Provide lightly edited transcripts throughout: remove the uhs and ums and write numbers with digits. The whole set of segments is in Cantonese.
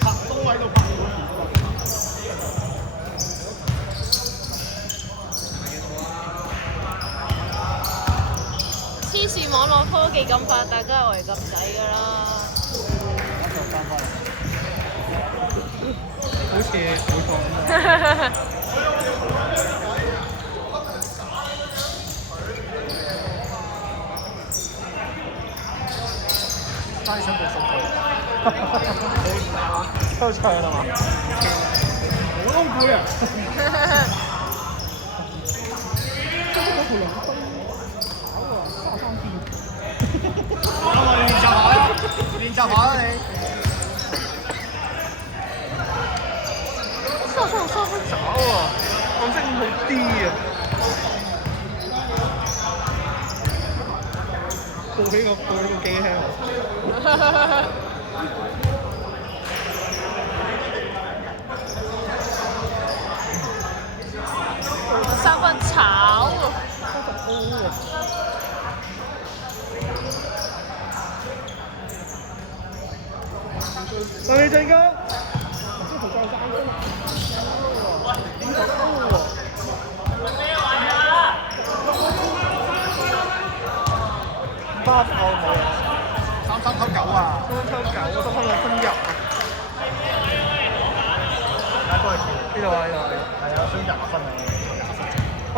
拍都喺度拍。黐線網絡科技咁發達，梗係我哋咁仔㗎啦。好似冇錯咁。拉伸到數據，抽唱係嘛？我都攰啊！嗰條龍燈跑啊，33天。咁我練習下啦，練習下啦你。33分找啊，我真係好低啊！報起個機聽我。三分炒喎。對陣間，即係再3分。點解喎？巴扣冇，33抽9啊！33抽9，得翻2分入啊！呢度啊，呢度係啊，先20分啊！哇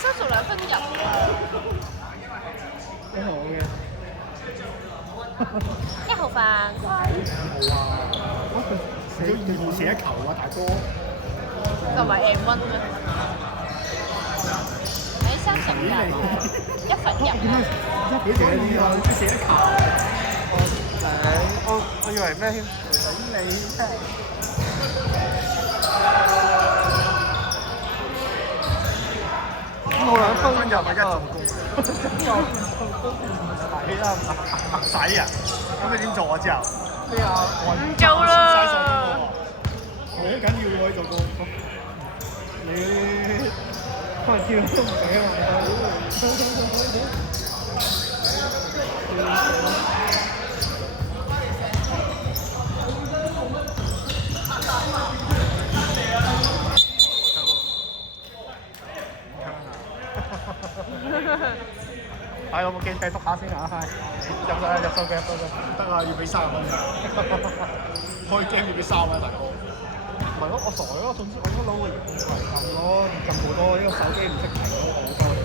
！32分入啊！幾好嘅。1號飯。好啊！佢射一球啊，大哥！就咪 M1咩？喺30入，1分入。幾時啊？你射一球？我以為咩添？頂你真係！我2分入咪一助攻啊！唔使啊！咁你點做啊？之後咩啊？唔做啦！好緊要喎！做個你可能跳都唔俾啊！係我部機繼續下先啊！係入手嘅唔得啊！要俾30蚊，開 game 要俾30蚊，大哥。唔係咯，我傻咯，總之我應該攞個遙控嚟撳咯，撳好多，因為手機唔識停咯，好多點。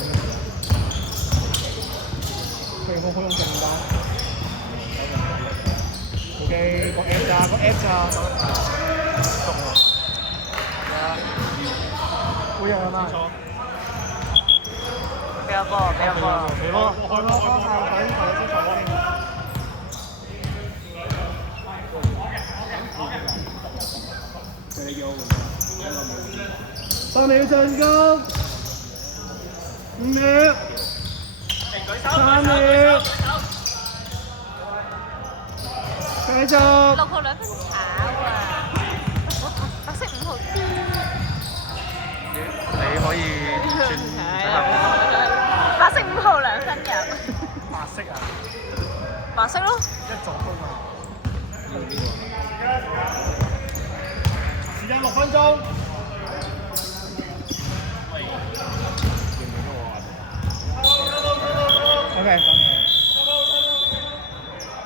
佢好用勁㗎。OK，個 app 咋，個 app 咋。會有嘛？俾我波，俾我波。俾波，開波，3秒進攻，5秒，3秒，繼續。6號2分炒啊！白色5號啲。你可以轉白色5號2分入。白色啊？白色咯。一助攻啊！時間6分鐘。OK。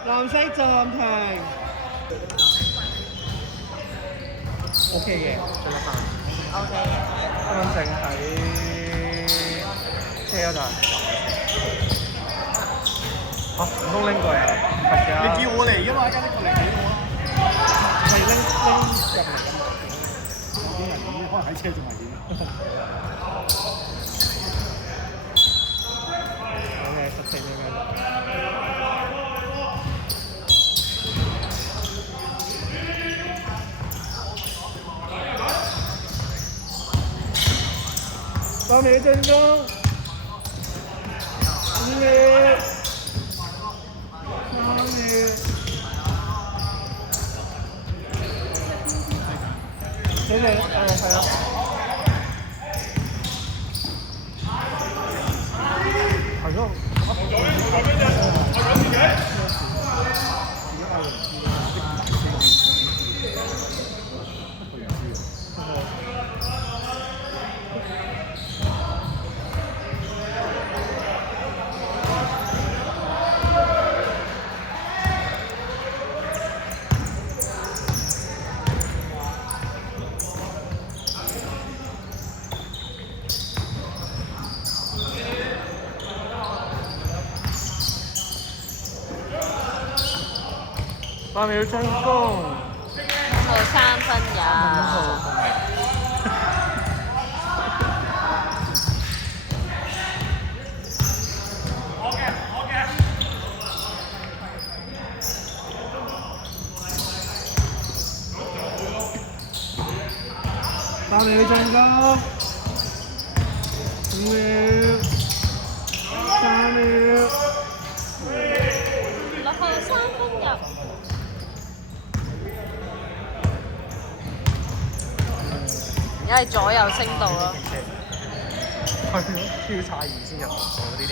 藍色暫停。OK 嘅，最得閒。OK。啱啱淨喺車嗰度。唔通拎過嚟啊？你叫我嚟㗎嘛？而家拎過嚟俾我啦。係拎入嚟㗎嘛？有啲危險，可能喺車仲危險。OK，14秒。3秒進攻，5秒。做係啊。係咯。8秒進攻，到3分呀！ 8秒進攻，5秒，3秒，落後3分入。而家係左右聲道咯。係都要差異先入到呢啲。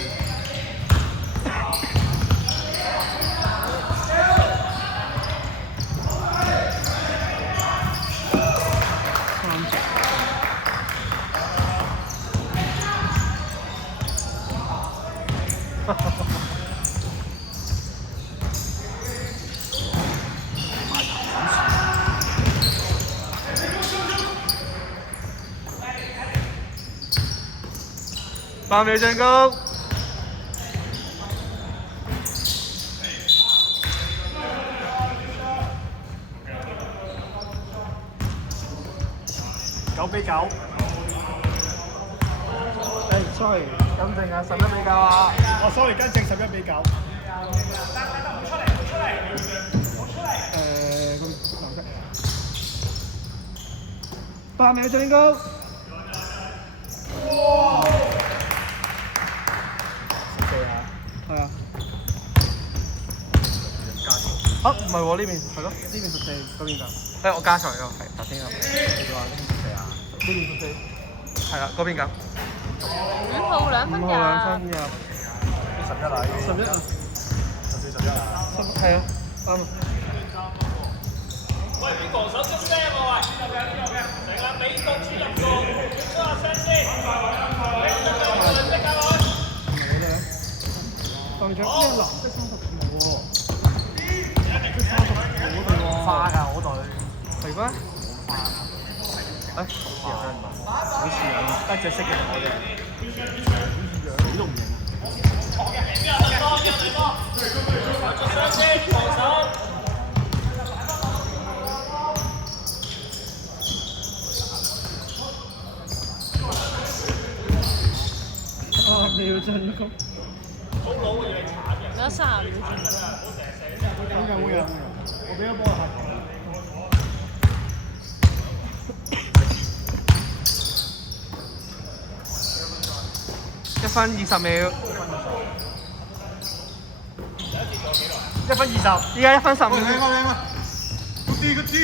8秒進攻，9比9。sorry， 更正啊，11比9啊。哦 ，sorry， 更正11比9。個藍色。8秒進攻。哇！係啊。啊，唔係喎，呢邊係咯，呢邊14，嗰邊㗎。我加錯咗，係頭先啊。你話呢邊14啊？呢邊14。係啊，嗰邊㗎。5號2分呀！ 11啊，11啊，14、11啊。係啊，啱啊。喂，啲防守出聲喎喂！成日美國主入個，出下聲先。隊長，呢個藍色35喎，藍色35我隊喎，花㗎我隊，係咩？誒，好似啊，得隻色嘅我嘅，你都唔認。你要進攻。有35秒。會有，我俾咗波下球。1分20秒。1分20，依家1分15秒。靚啊！嗰啲。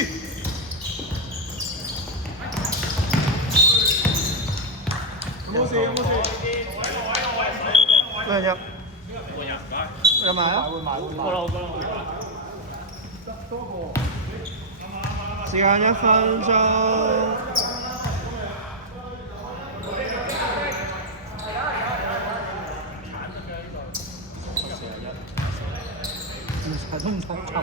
冇事。兩入。入埋啊！時間1分鐘。都唔使插。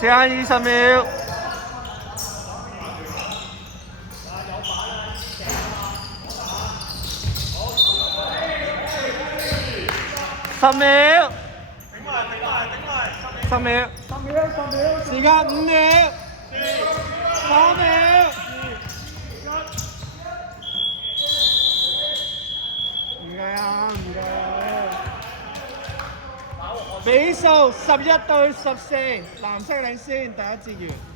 時間20秒。10秒。10秒。時間5秒。3秒。唔計啊！唔計。比數11對14，藍色領先，第一節完。